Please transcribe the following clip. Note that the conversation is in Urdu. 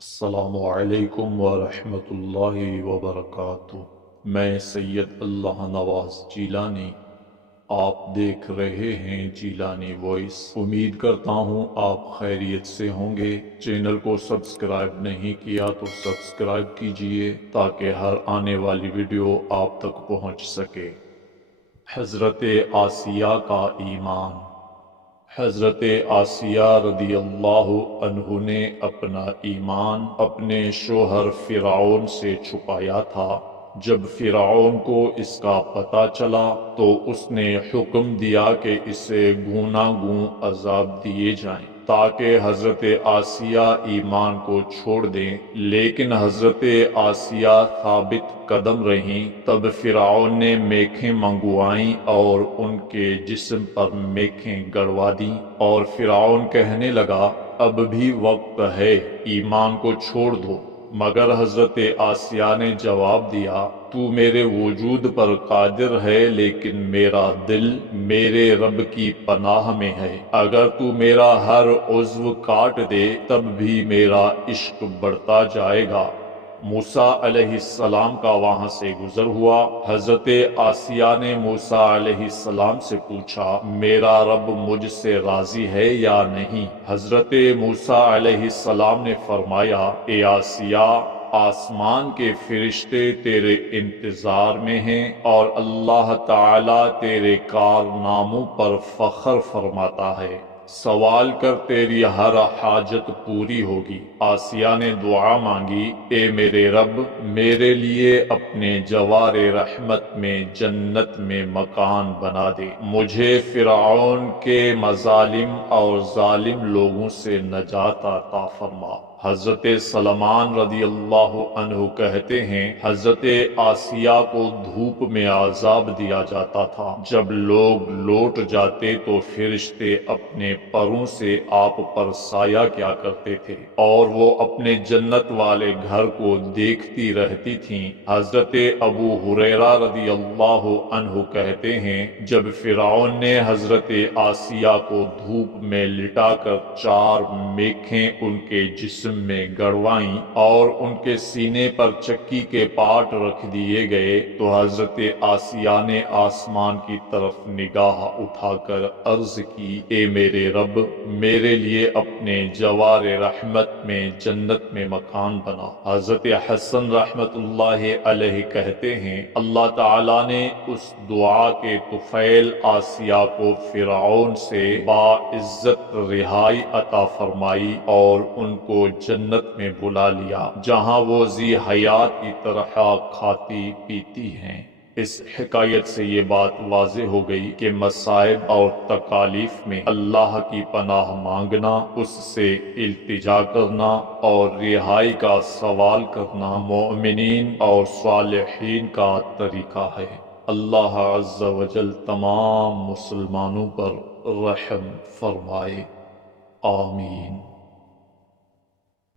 السلام علیکم ورحمۃ اللہ وبرکاتہ۔ میں سید اللہ نواز جیلانی، آپ دیکھ رہے ہیں جیلانی وائس۔ امید کرتا ہوں آپ خیریت سے ہوں گے۔ چینل کو سبسکرائب نہیں کیا تو سبسکرائب کیجئے تاکہ ہر آنے والی ویڈیو آپ تک پہنچ سکے۔ حضرت آسیہ کا ایمان۔ حضرت آسیہ رضی اللہ عنہ نے اپنا ایمان اپنے شوہر فرعون سے چھپایا تھا۔ جب فرعون کو اس کا پتہ چلا تو اس نے حکم دیا کہ اسے گونا گوں عذاب دیے جائیں تاکہ حضرت آسیہ ایمان کو چھوڑ دیں، لیکن حضرت آسیہ ثابت قدم رہیں۔ تب فرعون نے میخیں منگوائیں اور ان کے جسم پر میخیں گڑوا دیں، اور فرعون کہنے لگا اب بھی وقت ہے، ایمان کو چھوڑ دو۔ مگر حضرت آسیہ نے جواب دیا تو میرے وجود پر قادر ہے، لیکن میرا دل میرے رب کی پناہ میں ہے۔ اگر تو میرا ہر عضو کاٹ دے تب بھی میرا عشق بڑھتا جائے گا۔ موسیٰ علیہ السلام کا وہاں سے گزر ہوا۔ حضرت آسیہ نے موسیٰ علیہ السلام سے پوچھا میرا رب مجھ سے راضی ہے یا نہیں؟ حضرت موسیٰ علیہ السلام نے فرمایا اے آسیہ، آسمان کے فرشتے تیرے انتظار میں ہیں اور اللہ تعالیٰ تیرے کارناموں پر فخر فرماتا ہے۔ سوال کر، تیری ہر حاجت پوری ہوگی۔ آسیہ نے دعا مانگی اے میرے رب، میرے لیے اپنے جوار رحمت میں جنت میں مکان بنا دے۔ مجھے فرعون کے مظالم اور ظالم لوگوں سے نجات عطا فرما۔ حضرت سلمان رضی اللہ عنہ کہتے ہیں حضرت آسیہ کو دھوپ میں عذاب دیا جاتا تھا۔ جب لوگ لوٹ جاتے تو فرشتے اپنے پروں سے آپ پر سایہ کیا کرتے تھے اور وہ اپنے جنت والے گھر کو دیکھتی رہتی تھیں۔ حضرت ابو ہریرہ رضی اللہ عنہ کہتے ہیں جب فرعون نے حضرت آسیہ کو دھوپ میں لٹا کر 4 میخیں ان کے جسم میں گڑوائیں اور ان کے سینے پر چکی کے پاٹ رکھ دیے گئے تو حضرت آسیہ نے آسمان کی طرف نگاہ اٹھا کر عرض کی اے میرے رب، میرے لیے اپنے جوار رحمت میں جنت میں مکان بنا۔ حضرت حسن رحمت اللہ علیہ کہتے ہیں اللہ تعالیٰ نے اس دعا کے طفیل آسیہ کو فرعون سے باعزت رہائی عطا فرمائی اور ان کو جنت میں بلا لیا جہاں وہ ذی حیات کی طرح کھاتی پیتی ہیں۔ اس حکایت سے یہ بات واضح ہو گئی کہ مصائب اور تکالیف میں اللہ کی پناہ مانگنا، اس سے التجا کرنا اور رہائی کا سوال کرنا مومنین اور صالحین کا طریقہ ہے۔ اللہ عز و جل تمام مسلمانوں پر رحم فرمائے، آمین۔